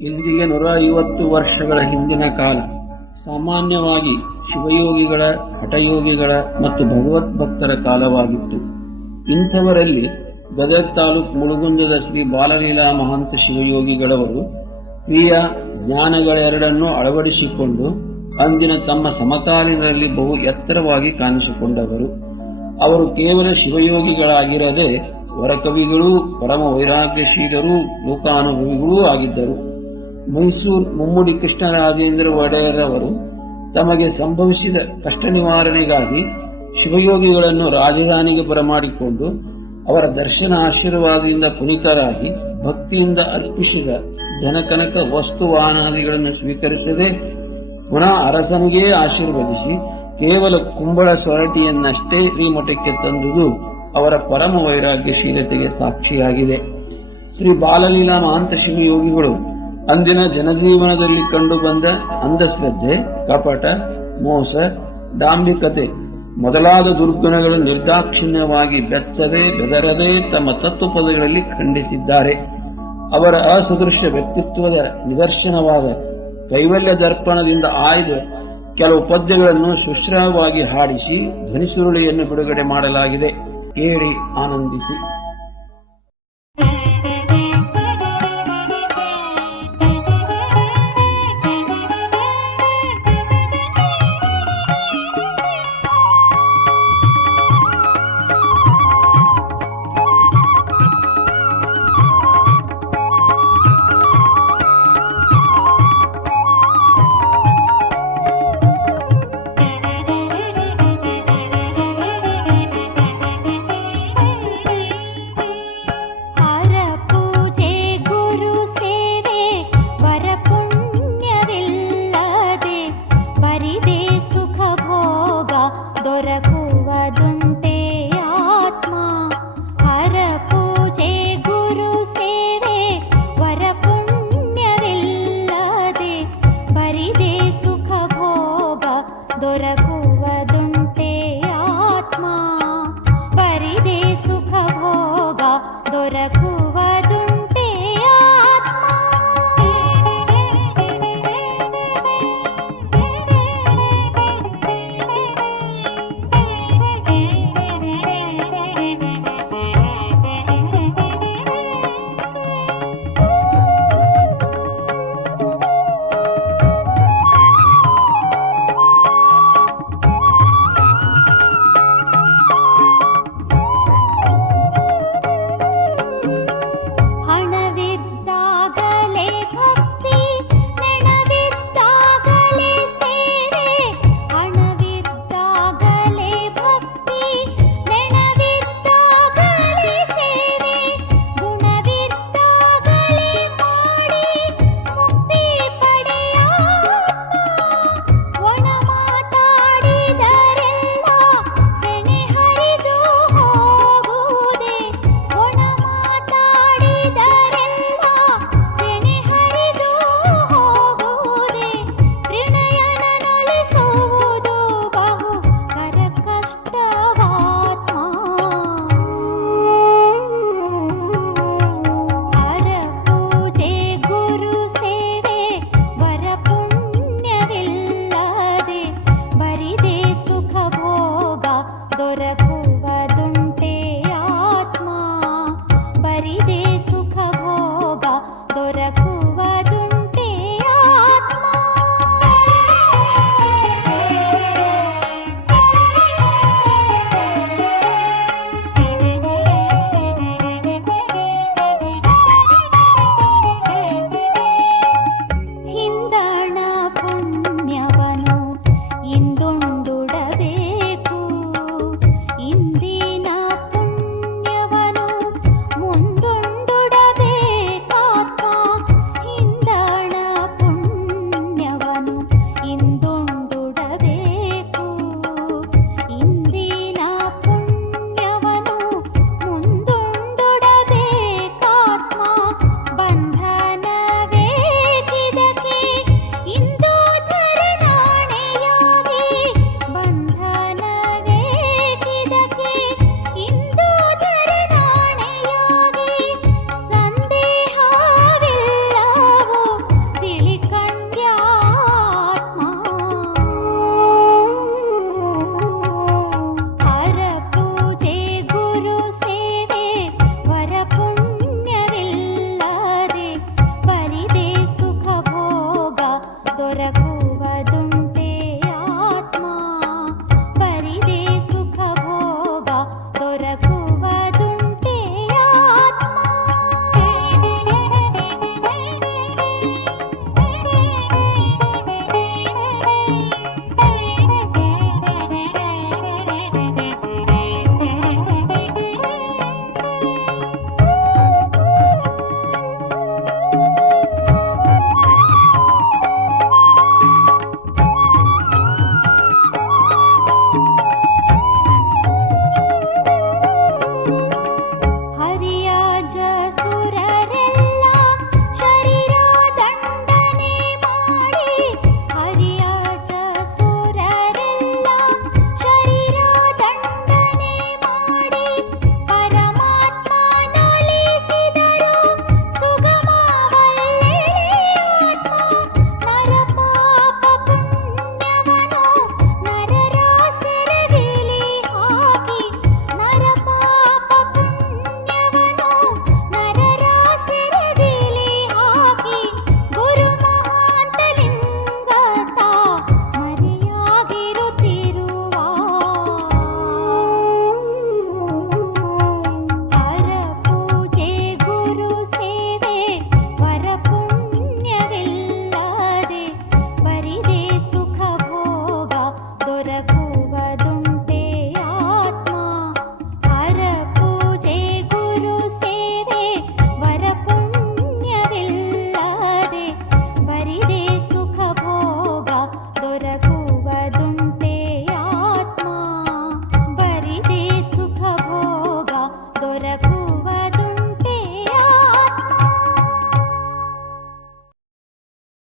ಇಂದಿಗೆ ನೂರ ಐವತ್ತು ವರ್ಷಗಳ ಹಿಂದಿನ ಕಾಲ, ಸಾಮಾನ್ಯವಾಗಿ ಶಿವಯೋಗಿಗಳ, ಹಠಯೋಗಿಗಳ ಮತ್ತು ಭಗವದ್ಭಕ್ತರ ಕಾಲವಾಗಿತ್ತು. ಇಂಥವರಲ್ಲಿ ಗದಗ ತಾಲೂಕು ಮುಳುಗುಂದದ ಶ್ರೀ ಬಾಲಲೀಲಾ ಮಹಂತ ಶಿವಯೋಗಿಗಳವರು ಕ್ರಿಯಾ ಜ್ಞಾನಗಳೆರಡನ್ನೂ ಅಳವಡಿಸಿಕೊಂಡು ಅಂದಿನ ತಮ್ಮ ಸಮಕಾಲೀನರಲ್ಲಿ ಬಹು ಎತ್ತರವಾಗಿ ಕಾಣಿಸಿಕೊಂಡವರು. ಅವರು ಕೇವಲ ಶಿವಯೋಗಿಗಳಾಗಿರದೆ ವರಕವಿಗಳೂ ಪರಮ ವೈರಾಗ್ಯಶೀಲರೂ ಲೋಕಾನುಭವಿಗಳೂ ಆಗಿದ್ದರು. ಮೈಸೂರು ಮುಮ್ಮಡಿ ಕೃಷ್ಣರಾಜೇಂದ್ರ ಒಡೆಯರವರು ತಮಗೆ ಸಂಭವಿಸಿದ ಕಷ್ಟ ನಿವಾರಣೆಗಾಗಿ ಶಿವಯೋಗಿಗಳನ್ನು ರಾಜಧಾನಿಗೆ ಬರಮಾಡಿಕೊಂಡು ಅವರ ದರ್ಶನ ಆಶೀರ್ವಾದದಿಂದ ಪುನೀತರಾಗಿ ಭಕ್ತಿಯಿಂದ ಅರ್ಪಿಸಿದ ಜನಕನಕ ವಸ್ತು ವಾಹನಾದಿಗಳನ್ನು ಸ್ವೀಕರಿಸದೆ ಪುನಃ ಅರಸನಿಗೆ ಆಶೀರ್ವದಿಸಿ ಕೇವಲ ಕುಂಬಳ ಸೊರಟಿಯನ್ನಷ್ಟೇ ಶ್ರೀಮಠಕ್ಕೆ ತಂದುದು ಅವರ ಪರಮ ವೈರಾಗ್ಯಶೀಲತೆಗೆ ಸಾಕ್ಷಿಯಾಗಿದೆ. ಶ್ರೀ ಬಾಲಲೀಲಾ ಮಹಾಂತ ಶಿವಯೋಗಿಗಳು ಅಂದಿನ ಜನಜೀವನದಲ್ಲಿ ಕಂಡುಬಂದ ಅಂಧಶ್ರದ್ಧೆ, ಕಪಟ, ಮೋಸ, ಡಾಂಬಿಕತೆ ಮೊದಲಾದ ದುರ್ಗುಣಗಳು ನಿರ್ದಾಕ್ಷಿಣ್ಯವಾಗಿ ಬೆಚ್ಚದೆ ಬೆದರದೆ ತಮ್ಮ ತತ್ವಪದಗಳಲ್ಲಿ ಖಂಡಿಸಿದ್ದಾರೆ. ಅವರ ಅಸದೃಶ್ಯ ವ್ಯಕ್ತಿತ್ವದ ನಿದರ್ಶನವಾದ ಕೈವಲ್ಯ ದರ್ಪಣದಿಂದ ಆಯ್ದ ಕೆಲವು ಪದ್ಯಗಳನ್ನು ಸುಶ್ರವಾಗಿ ಹಾಡಿಸಿ ಧ್ವನಿಸುರುಳಿಯನ್ನು ಬಿಡುಗಡೆ ಮಾಡಲಾಗಿದೆ. ಕೇಳಿ ಆನಂದಿಸಿ.